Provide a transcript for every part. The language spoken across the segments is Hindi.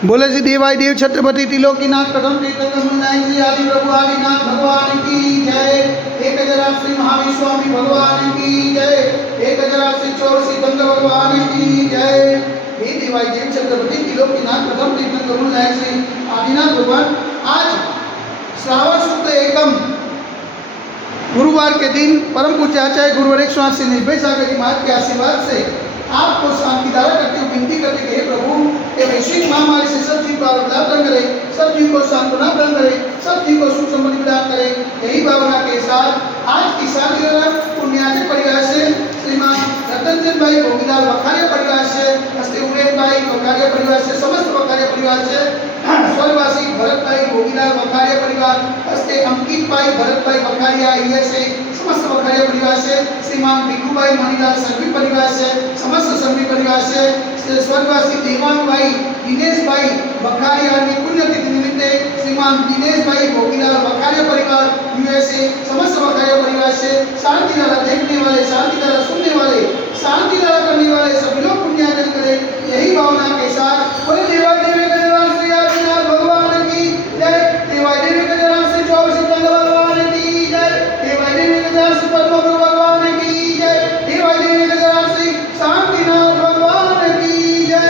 बोले श्री देवाय देव छत्रपति त्रिलोकीनाथ प्रथम तीर्थंकर मुंडाई श्री आदि प्रभु आदिनाथ भगवान की जय। एक हजार श्री महावीर स्वामी भगवान की जय। एक हजार श्री चौर सिद्धंकर भगवान की जय। हे देवाय देव छत्रपति त्रिलोकीनाथ प्रथम तीर्थंकर मुंडाई श्री आदिनाथ भगवान। आज श्रावण शुक्ल एकम गुरुवार के दिन परम पूज्य आचार्य गुरुवर स्वामी श्री निर्भय सागर जी महाराज के आशीर्वाद से आपको शांतिदायक करते हुए विनती करते कि हे प्रभु ये वैश्विक महामारी से सब जीव को आरोग्य प्रदान करे, सब जीव को सांत्वना प्रदान करे, सब जीव को सुख समृद्धि प्रदान करे। यही भावना के साथ आज की शादी पुण्याचक परिवार से श्रीमान रतनचंद भाई भोगीलाल वखारिया परिवार से, उमेश भाई वखारिया परिवार से, समस्त वखारिया परिवार से, स्वर्गवासी भरत भाई भोगीलाल वखारिया परिवार, अंकित भाई भरत भाई वखारिया से, समस्त वखारिया परिवार से, श्रीमान भिक्खू भाई मणिलाल संघवी परिवार से, समस्त संघवी परिवार से, स्वर्गवासी देवांग भाई दिनेश भाई वखारिया की पुण्यतिथि निमित्त श्रीमान दिनेश भाई भोगीलाल वखारिया परिवार यूएसए, समस्त वखारिया परिवार से शांति धारा देखने वाले, शांति धारा सुनने वाले, शांति धारा करने वाले सभी लोग पुण्यार्जन करें। यही भावना के साथ बोले देवाय देवी गजराज श्री आदिनाथ भगवान की जय। देवाय देवी गजराज श्री चौर सिद्धंकर भगवान की जय। देवाय देवी गजराज श्री पद्मपुर भगवान की जय। देवाय देवी गजराज श्री शांतिनाथ भगवान की जय।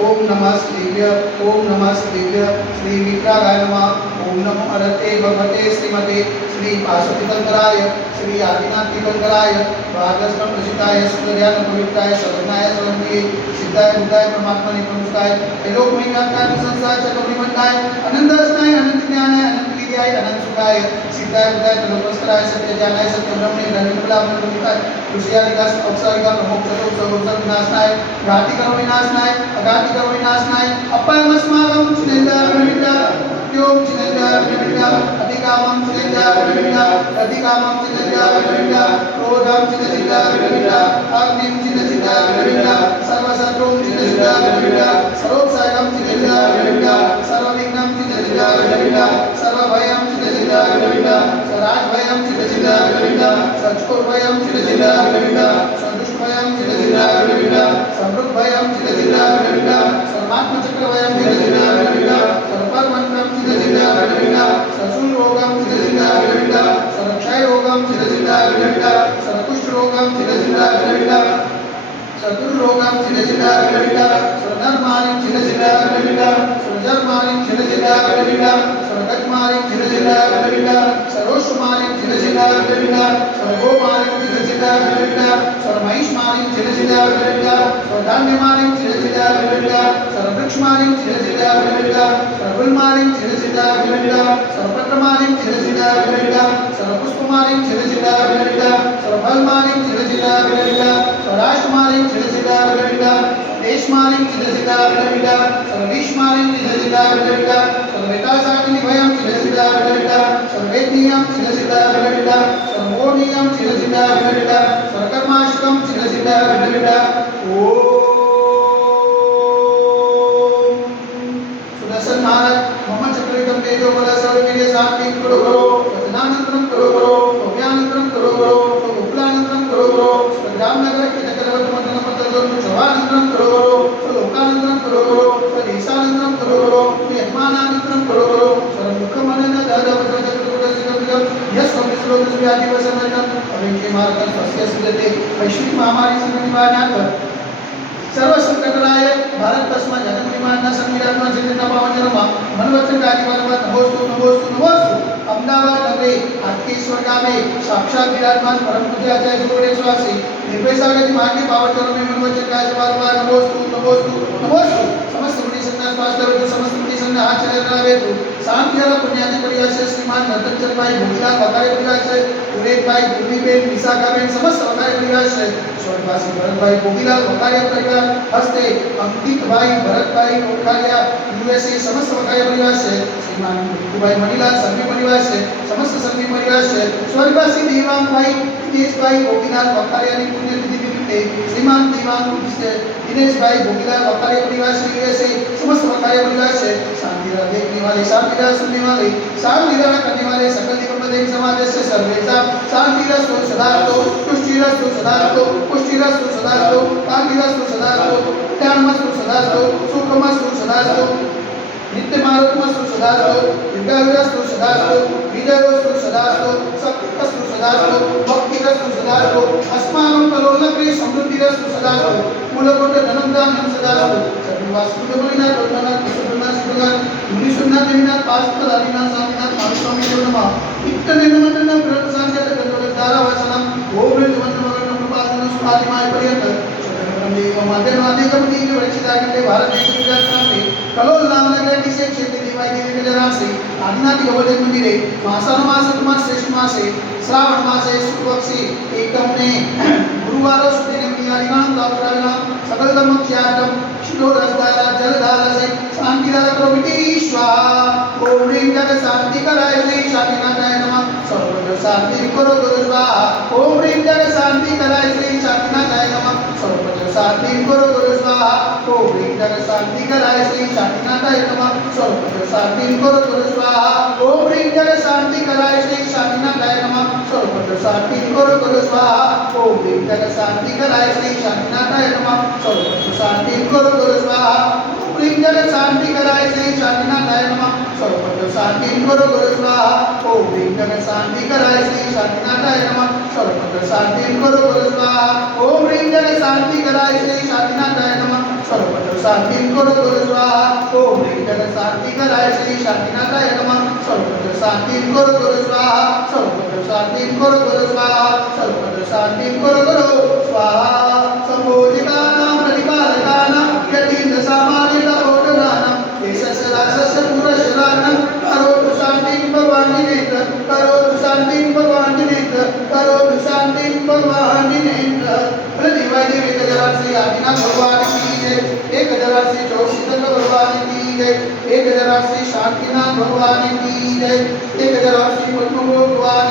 ओम नमः शिवाय, ओम नमः शिवाय, श्री विक्राय नमः। ओम नमो अरते भगवते श्रीमते श्री पार्वती तंत्राय श्री आदिनाथ तीर्थंकराय भागस्वम प्रसिद्धाय सुंदर्यान पवित्राय सर्वज्ञाय सर्वज्ञे सिद्धाय बुद्धाय परमात्मने प्रमुखाय त्रिलोकमयी व्याख्यान संसार चक्रवर्ती मंडाय अनंतस्नाय अनंत ज्ञानाय अनंत विद्याय अनंत सुखाय सिद्धाय बुद्धाय त्रिलोकस्कराय सत्य ज्ञानाय सत्य ब्रह्मणे धर्मकला प्रमुखाय ऋषियादिकास अवसरिका प्रमुख चतुर्थ सर्वोत्तर विनाशनाय घाति कर्म विनाशनाय अघाति कर्म विनाशनाय अपयमस्माकं चिनेन्द्रविदा योम चिनेन्द्रविदा अधिकामं चिनेन्द्रविदा अधिकामं चिनेन्द्रविदा क्रोधं चिनेन्द्रविदा अग्निं चिनेन्द्रविदा सर्वशत्रुं चिनेन्द्रविदा सर्वोपसायकं चिनेन्द्रविदा सर्वविघ्नं चिनेन्द्रविदा सर्वभयं चिनेन्द्रविदा सराजभयं चिनेन्द्रविदा सचुर्भयं चिनेन्द्रविदा सदुष्टभयं चिनेन्द्रविदा समृद्धभयं चिनेन्द्रविदा सर्वात्मचक्रभयं चिनेन्द्रविदा सर्वपरमन्त्रं चिनेन्द्रविदा ससुरोगं चिनेन्द्रविदा सर्वक्षयरोगं चिनेन्द्रविदा सर्वकुष्ठरोगं चिनेन्द्रविदा चतुर्रोगं चिनेन्द्रविदा सर्वधर्माणि चिनेन्द्रविदा सर्वजर्माणि चिनेन्द्रविदा सर्वगजमानि चिनेन्द्रविदा सर्वोषमानि चिनेन्द्रविदा सर्वगोमानि चिनेन्द्रविदा सर्वमहिष्मानि चिनेन्द्रविदा सर्वधान्यमानि चिनेन्द्रविदा सर्ववृक्षमानि चिनेन्द्रविदा सर्वफुलमानि चिनेन्द्रविदा सर्वपत्रमानि चिनेन्द्रविदा सर्वपुष्पमानि चिनेन्द्रविदा सर्वफलमानि चिनेन्द्रविदा सर्वराष्ट्रमानि चिनेन्द्रविदा देशमानि चिनेन्द्रविदा सर्वविश्वमानि चिनेन्द्रविदा सर्ववेदासाकिनिभयं चिनेन्द्रविदा सर्ववेदनीयं चिनेन्द्रविदा सर्वमोहनीयं चिनेन्द्रविदा सर्वकर्माशकं चिनेन्द्रविदा। ओम सुदर्शन महाराज मम चक्रयुतं तेजो बल सर्ववीर्य शांति करो करो वचनानंतरं करो करो भव्यानंतरं करो करो उपलानंतरं करो करो ग्रामनगर के चक्रवर्ती मंडल पत्र चौहानंतरं करो करो लोकानंतरं करो करो देशानंतरं करो करो यजमानानंतरं करो करो सर्वमुखमनन वैश्विक महामारी निवारणार्थ सर्व संकटराय भारत तस्मा जनमनिमाना संविधान जितना पावन जन्मा मनवचन कार्यवाद नमोस्तु नमोस्तु नमोस्तु। अहमदाबाद नगरे हाटकेश्वर गामे साक्षात विराजमान परम पूज्य आचार्य गुरुदेव स्वामी निर्भय सागर जी महाराज के पावन चरणों में मनवचन कार्यवाद नमोस्तु नमोस्तु नमोस्तु। समस्त मुनि संत स्वास्थ्य समस्त मुनि संत हाथ चले करावे शांति वाला पुण्याति परिवार से श्रीमान रतनचंद भाई भोगीलाल वखारिया परिवार से उमेश भाई गुरमीबेन विशाखाबेन समस्त वखारिया परिवार से स्वर्गवासी भरत भाई भोगीलाल वखारिया परिवार हस्ते अंकित भाई भरत भाई वखारिया यूएसए समस्त वखारिया परिवार से श्रीमान भिक्खू भाई मणिलाल संघवी परिवार से समस्त संघवी परिवार से स्वर्गवासी देवांग भाई दिनेश भाई भोगीलाल वखारिया की पुण्यतिथि श्रीमान देवांग दिनेश भाई भोगीलाल वखारिया परिवार से यूएसए समस्त वखारिया परिवार से शांति देखने वाले शांति सुनने वाले शांति करने वाले सकल जीवन में समाज से सर्वेचा शांति सदा तो तुष्टि शांतिरस्तु सदास्तु पुष्टिरस्तु सदास्तु कांतिरस्तु सदास्तु कल्याणमस्तु सदास्तु सुखमस्तु सदास्तु नित्यमारोग्यमस्तु सदास्तु दीर्घायुरस्तु सदास्तु विजयोस्तु सदास्तु शक्तिरस्तु सदास्तु भक्तिरस्तु सदास्तु अस्माकं कलोलक्रे समृद्धिरस्तु सदास्तु मूलकोट धनधान्यं सदास्तु सद्वास्तुजमलिना दोलना सुब्रह्मण्य सुब्रह्मण्य मुनिसुन्ना देविना पास्पदादिना सामिना स्वामी नमः इत्तनेनमन्ना प्रसादत गंधवधारा वचनम ओम जवन्नमगन प्रपादन स्वादिमाय पर्यंत देव माध्यमादिकमती वृक्षितागिले भारत देश गुजरातमध्ये कलोल नामनगरे अतिशय क्षेत्र देवाई देवी गजरासे आदिनाथी गवदे मंदिरे मासानुमास कुमार श्रेष्ठ मासे श्रावण मासे शुक्लपक्षी एकमने गुरुवार सुदिने मियारिणां दावराविणां सकल धर्मख्यातम शिरो रसधारा जलधारा से शांतिधारा प्रभृति स्वाहा ओम ह्रीं जग शांति कराय श्री शांतिनाथाय नमः सर्वत्र शांति करो गुरु स्वाहा ओम ह्रीं जग शांति कराय श्री शांतिनाथाय नमः सर्वत्र शांति करो गुरु स्वाहा ओम ह्रीं जग शांति कराय श्री शांतिनाथाय नमः सर्वत्र शांति करो गुरु स्वाहा ओम ह्रीं जग शांति कराय श्री शांतिनाथाय नमः सर्वत्र शांति करो गुरु स्वाहा ओम ह्रीं जग शांति कराय श्री शांतिनाथाय नमः सर्वत्र शांति करो गुरु स्वाहा ओम ह्रीं जग शांति कराय श्री शांतिनाथाय नमः सर्वत्र शांति करो गुरु स्वाहा ओम ह्रीं जग शांति कराय श्री शांतिनाथाय नमः सर्वत्र शांति करो गुरु स्वाहा ओम ह्रीं जग शांति कराय श्री शांतिनाथाय नमः सर्वत्र शांति करो गुरु स्वाहा ओम ह्रीं जग शांति कराय श्री शांतिनाथाय नमः सर्वत्र शांति करो गुरु स्वाहा सर्वत्र शांति करो गुरु स्वाहा सर्वत्र शांति करो गुरु स्वाहा संभोजिकानां प्रतिपादकानां यतीन्द्र सामान्यतपोधनानां देशस्य राक्षस्य पुरशराणां करोतु शान्तिं भगवान् जिनेन्द्र करोतु शान्तिं भगवान् जिनेन्द्र करोतु शान्तिं भगवान् जिनेन्द्र प्रतिभा देवी गजराज श्री आदिनाथ भगवान की जय एक गजराज श्री जोशीतंग भगवान की जय एक गजराज श्री शांतिनाथ भगवान की जय एक गजराज श्री पद्म भगवान